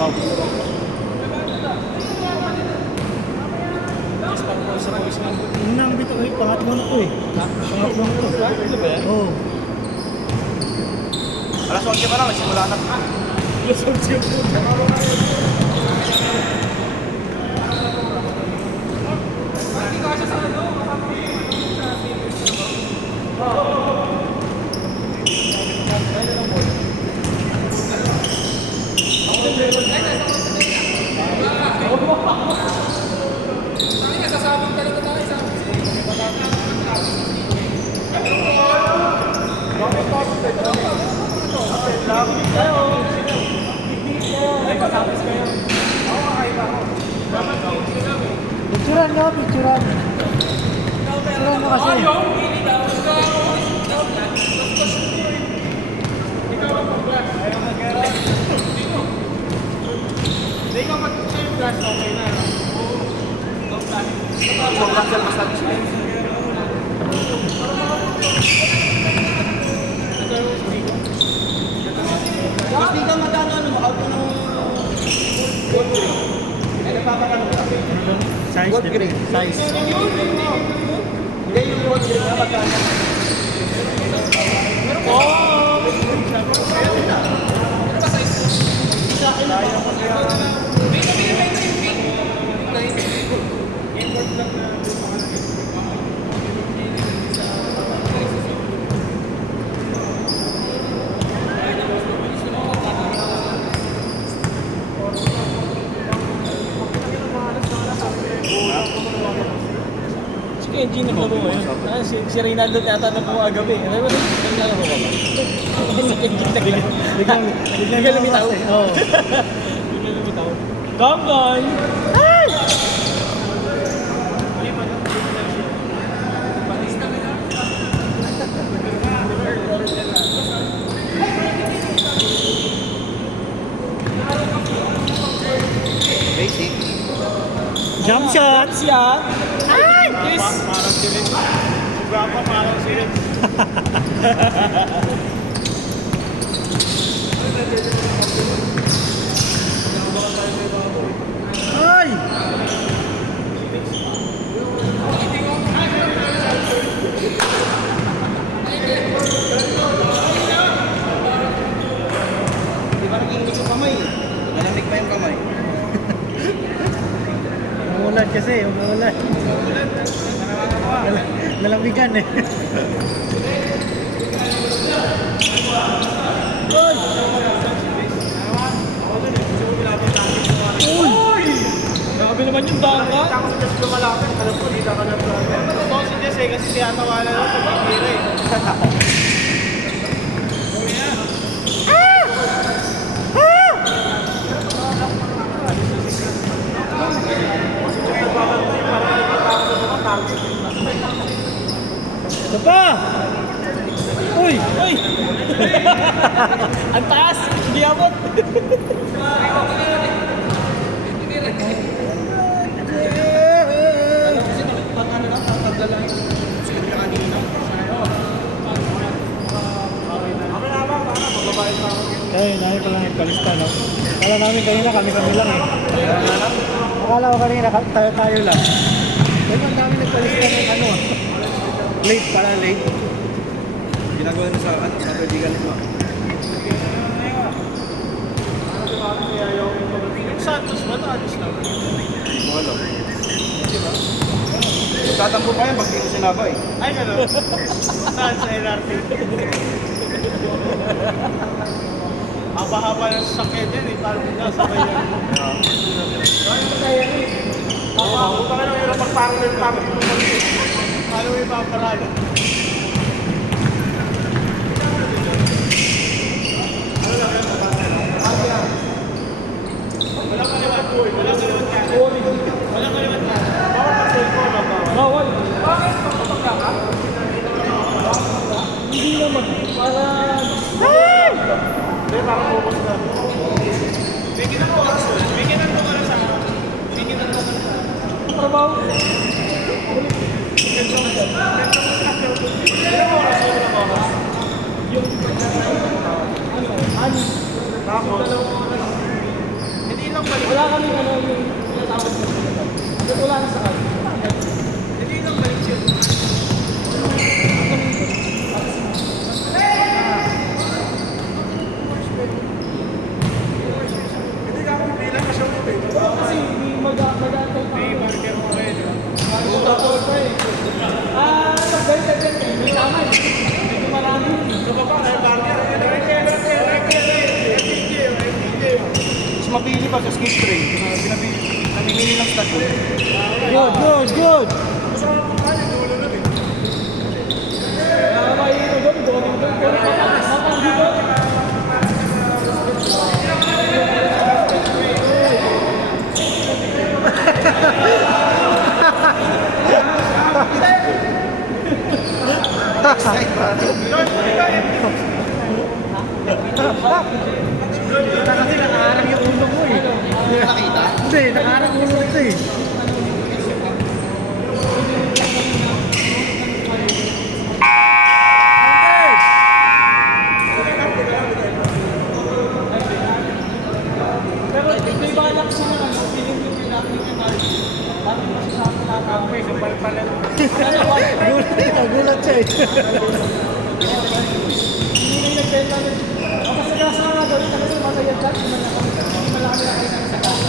Oh. Sa boys na. Unang bito ko pangatlo na to eh. Pangatlo na to. Ano ba yan? Oo. Alas 11 pa lang, simula na. Alas 11 po. Picturean nyo, picturean. Picturean mo kasi. Hindi ka mag-save gas, okay na. Isang cancel massage. Mas di ka magkano ano, auto ng gold green. Ay, nagpapakano ka. Size, Gold green. size. Hindi yung gold green na magkano. Sige, engine naglaro ngayon. Si Reynaldo yata nagbuha gabi. Ano ba? Naglalaro ka ba? Si engine naglaro. Biglang lumitaw. Oo. Biglang lumitaw. Gangay! Basic. Jump shot. Siya! Ay! Yes! Parang silid. Suga pa, parang silid. Ay! Di ba nag-iinit yung kamay? Malamig pa yung kamay. Umuulan kasi, umuulan. Nalamigan eh. Uy! Grabe naman yung danga. Tapos kasi lumalapit, alam ko, hindi ka na ito si Jesse kasi tiyatawa na lang sa pagkira eh. Isa pa! Uy! Uy! Ang taas! Hindi abot! Eh, namin pa lang nagkalista, no? Akala namin kanina kami-kami lang eh. Akala ko kanina tayo-tayo lang. Pero ang dami nagkalista ng ano. Late pala, late. Ginagawa na sa Saturday ka nito. Santos ba? Alis lang. Mga lang. Tatampo pa yan pag di ko sinabay. Ay, gano'n. Saan sa LRT? Haba-haba ng sasakyan yan eh. Parang nasabay yan. Oo, pa ka nang hirap magparang ng tamit ito. Paano may paparada? Walang kaliwan po eh. Walang kaliwan ka. Walang kaliwan ka. Bawal ang cellphone o bawal? Bawal. Bakit? Kapagka ka? Hindi naman. Para... Hindi, parang focus na. Bigyan ng oras. Bigyan ng oras sa... Bigyan ng oras sa... Trabaho. Tapos, Hindi Wala kami ano yung tinatawag mo. Hanggang wala na sa kanya. Hindi nang balik yun. Hindi ka akong bilang na siya mo eh. Kasi mag-aantay pa. May marker mo kayo. Mag-aantay pa eh. Nag-ganyan kayo. May tama eh. Medyo marami. Sa baba, may barrier. Mas mapili pa sa skid train. Namimili ng station. Good, good, good. Gusto ko na pumunta yung dulo nun eh. May doon. Matang dito. Kasi nakaharang yung ulo mo eh. Nakita? Hindi, nakaharang ulo ito eh. Pero may balak sila ano, feeling yung pinakita ng Mark. Bakit masasabi na ako? Okay, so pala. Gulat siya eh. Hindi na yung nagbenta na. Ang kasagasa nga gawin kasi masayad ka. Hindi malaki na kayo ng sagasa.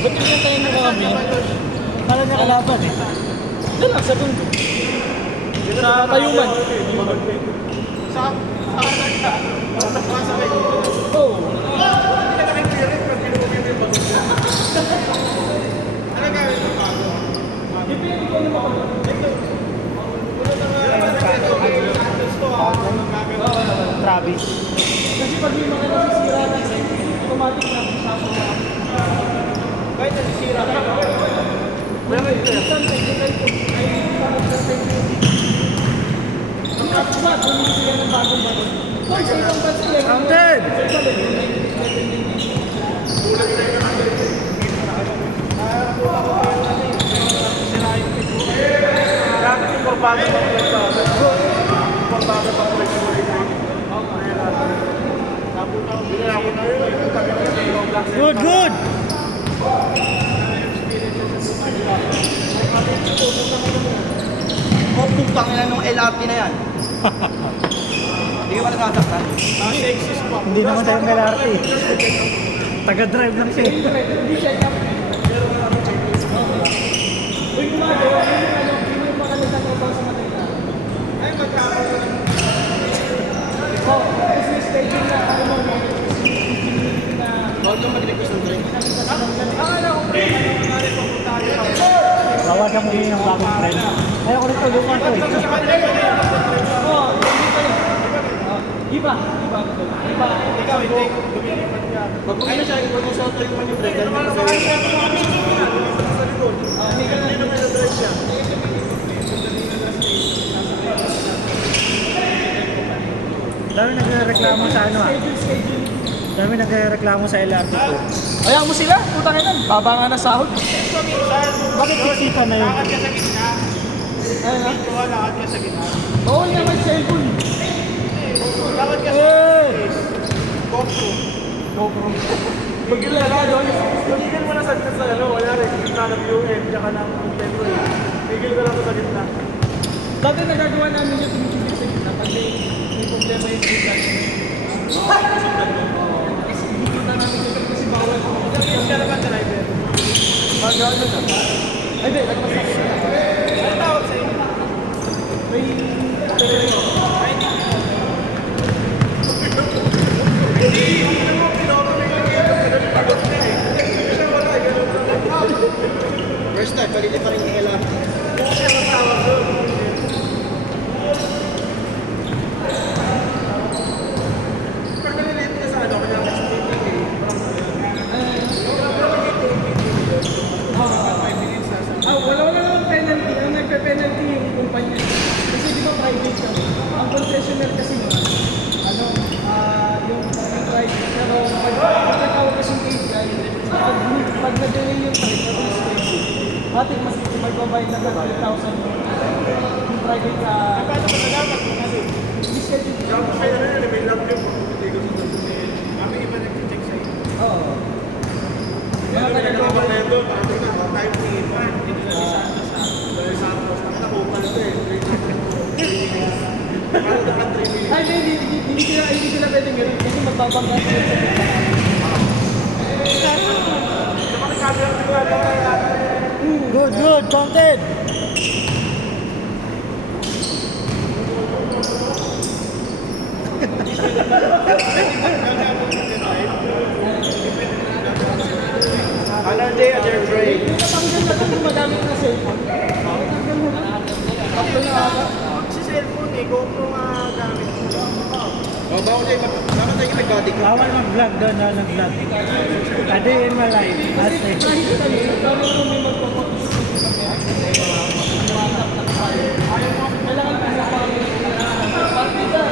Ba't yung tayo mo kami? Kala niya kalaban eh. Doon lang, sa bundok. Sa Tayuman. Sa kanan ka. Sa may Oo. Hindi ka nag-clearing pag pinumumili yung bago niya. Ano gawin mo bago? Depende ko naman ako. Travis. Kasi pag may mga nasisira kasi automatic na sa ako na. Kahit nasisira ka. Minsan, technical ko. Ay, parang perfect. Ang kapsat, bumili sila ng bagong-bago. Kung sa ibang bansa, Counted! Good, good! O putang ina nung LRT na yan. Hindi ka ba nasasaktan? Hindi naman tayong LRT. Taga-drive lang siya eh. Hindi siya kap. Uy, gumagawa. Yun yung mga nagtatrabaho sa Manila. Ay, magkakaroon. Oh, business staging na ano mo. Huwag kang mag-request ng drink. Akala ko ba yung nangyari papunta tayo? Bawal kang muli ng bagong friend. Ayaw ko nito, luma ko eh. Oh, iba. Iba. Ikaw, hindi. Lumilipat ka. Pag ano siya, pag gusto ko tayo yung break, dahil may kasawin siya. Sa likod. Hindi ka na. Hindi naman na-drive siya. Dami nagreklamo sa ano ah. Schedule. Dami nagreklamo sa LRT ko. Ayaw mo sila? Putang ina. Baba nga ng sahod. Bakit siksika na yun? Lakad ka sa gitna. Ayun na. Ikaw, lakad ka sa gitna. Bawal na may cellphone. Lakad ka sa GoPro. Magkila ka doon. Tigil mo na sa ano, wala rin. Gitna ng UN, tsaka ng Nintendo. Tigil ka lang sa gitna. Dati nagagawa namin yung tumutubig sa gitna. Pag may problema yung gitna. Kasi hinihintay namin yung kasi bawal. Yes, ka naman driver. Mag-ano na. Ay, hindi. Nagpasak siya. Ano tawag sa inyo? May... First time, palili pa rin yung LRT. Kung siya ang tawag doon. Pag nalilito ka sa ano, kanya ka sa PTK. Wala namang penalty. Ang nagpe-penalty yung kumpanya. Kasi di ba private kami? Ang concessionaire kasi ano, yung private. Pero pag nagkawag kasi yung KPI, pag na-delay yung matik mas magbabayad na 30,000 yung private sa... Paano ka nalaman kung ano? Schedule. Dapat kayo na yun, may love yung pag-putigo sa May iba nag-check sa'yo. Oo. Kaya Mga talaga taga-global. naman doon, parang tingnan, time ni Mark, dito na si Santos ha. Dahil Santos, ang nakupal to eh. Parang naman 3 minutes. Ay, hindi sila pwedeng gano'n kasi magbabangga sila sa kita. Naman nagkamera ko nga daw kaya. Good, good, content! Another day at their break. Yung natanggal na ito, gumagamit na cellphone. Natanggal mo na. Ako na aga. Si cellphone eh, GoPro nga gamit mo. Oh, bawal tayo, dapat tayo nag-body cam. Bawal mag-vlog doon na nag-vlog. A day in my life. Kasi Ate. kahit kanina, dami ko may magpapakos. Kailangan ko sa partida.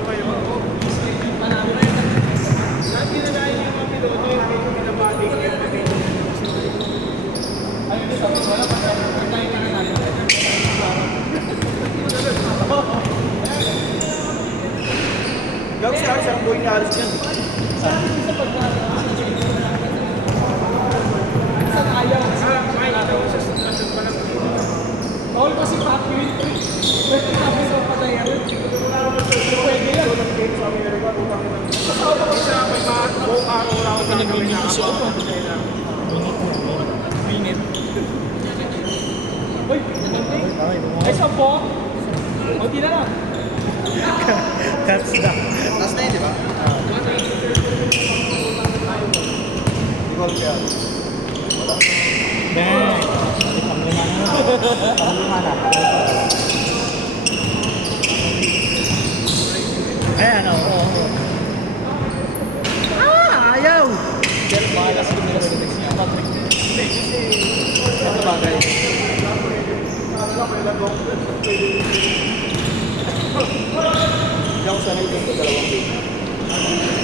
Kayo. Lahat ginagawa yung mga piloto, yung medyo binabody cam. Gago si Aris, ang boy ni Aris yan. Saan ayaw? Bawal kasi pack-in. Pwede namin sa patayan. Pwede yan. Buong araw lang ako pinag-minimiso ako. Uy, ay, sampo? O, di na lang. Cuts na. Last na yun, di ba? Ikaw siya. Bang! Panglima na. Panglima na. Ayan, oo. Ah! Ayaw! Ito bagay. Hindi ako sanay dito sa dalawang page.